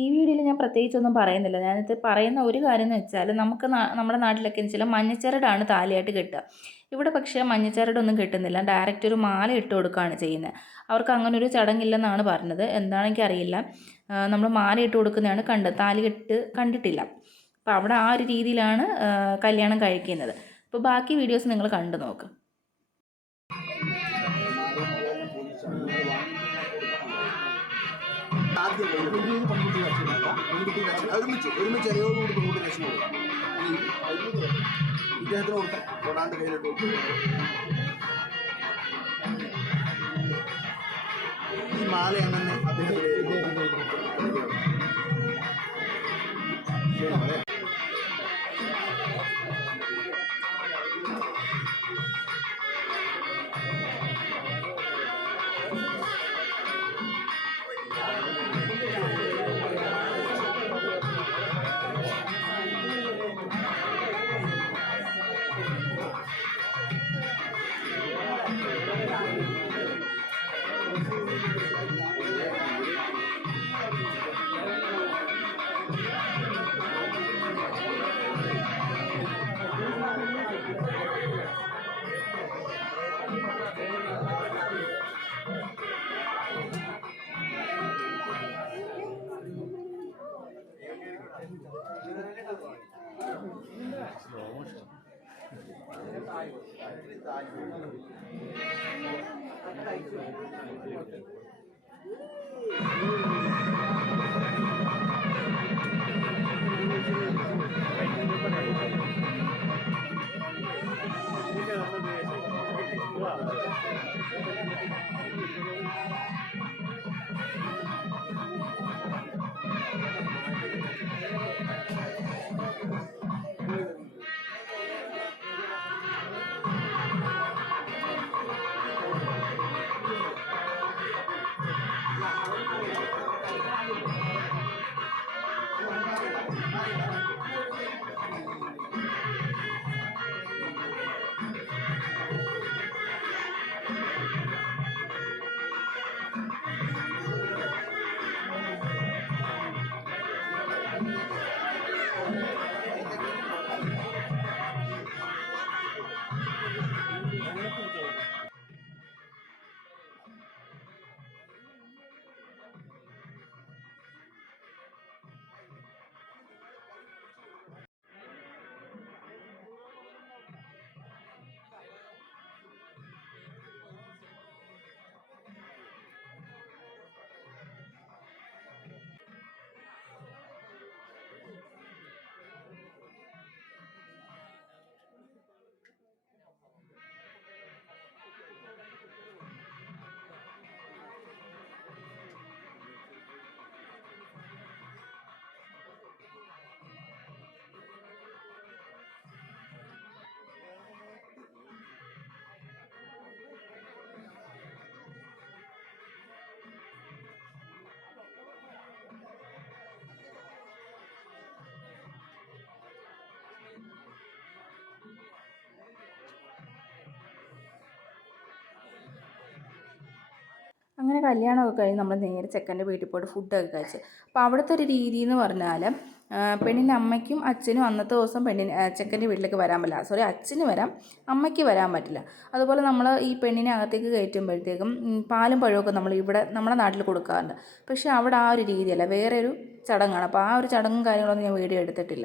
ഈ വീഡിയോയിൽ ഞാൻ പ്രത്യേകിച്ചൊന്നും പറയുന്നില്ല. ഞാനിത് പറയുന്ന ഒരു കാര്യം എന്ന് വെച്ചാൽ നമുക്ക് നമ്മുടെ നാട്ടിലൊക്കെ എന്ന് വെച്ചാൽ മഞ്ഞച്ചരടാണ് താലിയായിട്ട് കെട്ടുക. ഇവിടെ പക്ഷേ മഞ്ഞച്ചരടൊന്നും കെട്ടുന്നില്ല. ഡയറക്റ്റ് ഒരു മാല ഇട്ട് കൊടുക്കുകയാണ് ചെയ്യുന്നത്. അവർക്ക് അങ്ങനെ ഒരു ചടങ്ങില്ലെന്നാണ് പറഞ്ഞത്. എന്താണെനിക്ക് അറിയില്ല. നമ്മൾ മാല ഇട്ട് കൊടുക്കുന്നതാണ് കണ്ടത്. താലി കെട്ട് കണ്ടിട്ടില്ല. അപ്പോൾ അവിടെ ആ ഒരു രീതിയിലാണ് കല്യാണം കഴിക്കുന്നത്. അപ്പോൾ ബാക്കി വീഡിയോസ് നിങ്ങൾ കണ്ടു നോക്ക്. ആദ്യം പെൺകുട്ടി ഒരുമിച്ച് അറിയോടുകൂടി പെൺകുട്ടി ലക്ഷ്യം കൊടുക്കാം. ഇദ്ദേഹത്തിന് കൊടുക്കാം തൊടാണ്ട് കയ്യിലിട്ട് ഈ മാല അങ്ങനെ അദ്ദേഹത്തിന് അങ്ങനെ കല്യാണമൊക്കെ കഴിഞ്ഞ് നമ്മൾ നേരെ ചെക്കൻ്റെ വീട്ടിൽ പോയിട്ട് ഫുഡൊക്കെ കഴിച്ച്. അപ്പോൾ അവിടുത്തെ ഒരു രീതി എന്ന് പറഞ്ഞാൽ പെണ്ണിൻ്റെ അമ്മയ്ക്കും അച്ഛനും അന്നത്തെ ദിവസം ചെക്കൻ്റെ വീട്ടിലേക്ക് വരാൻ പറ്റില്ല. സോറി, അച്ഛന് വരാം, അമ്മയ്ക്ക് വരാൻ പറ്റില്ല. അതുപോലെ നമ്മൾ ഈ പെണ്ണിനെ അകത്തേക്ക് കയറ്റുമ്പോഴത്തേക്കും പാലും പഴമൊക്കെ നമ്മൾ ഇവിടെ നമ്മുടെ നാട്ടിൽ കൊടുക്കാറുണ്ട്. പക്ഷേ അവിടെ ആ ഒരു രീതിയല്ല, വേറെ ഒരു ചടങ്ങാണ്. അപ്പോൾ ആ ഒരു ചടങ്ങും കാര്യങ്ങളൊന്നും ഞാൻ വീഡിയോ എടുത്തിട്ടില്ല.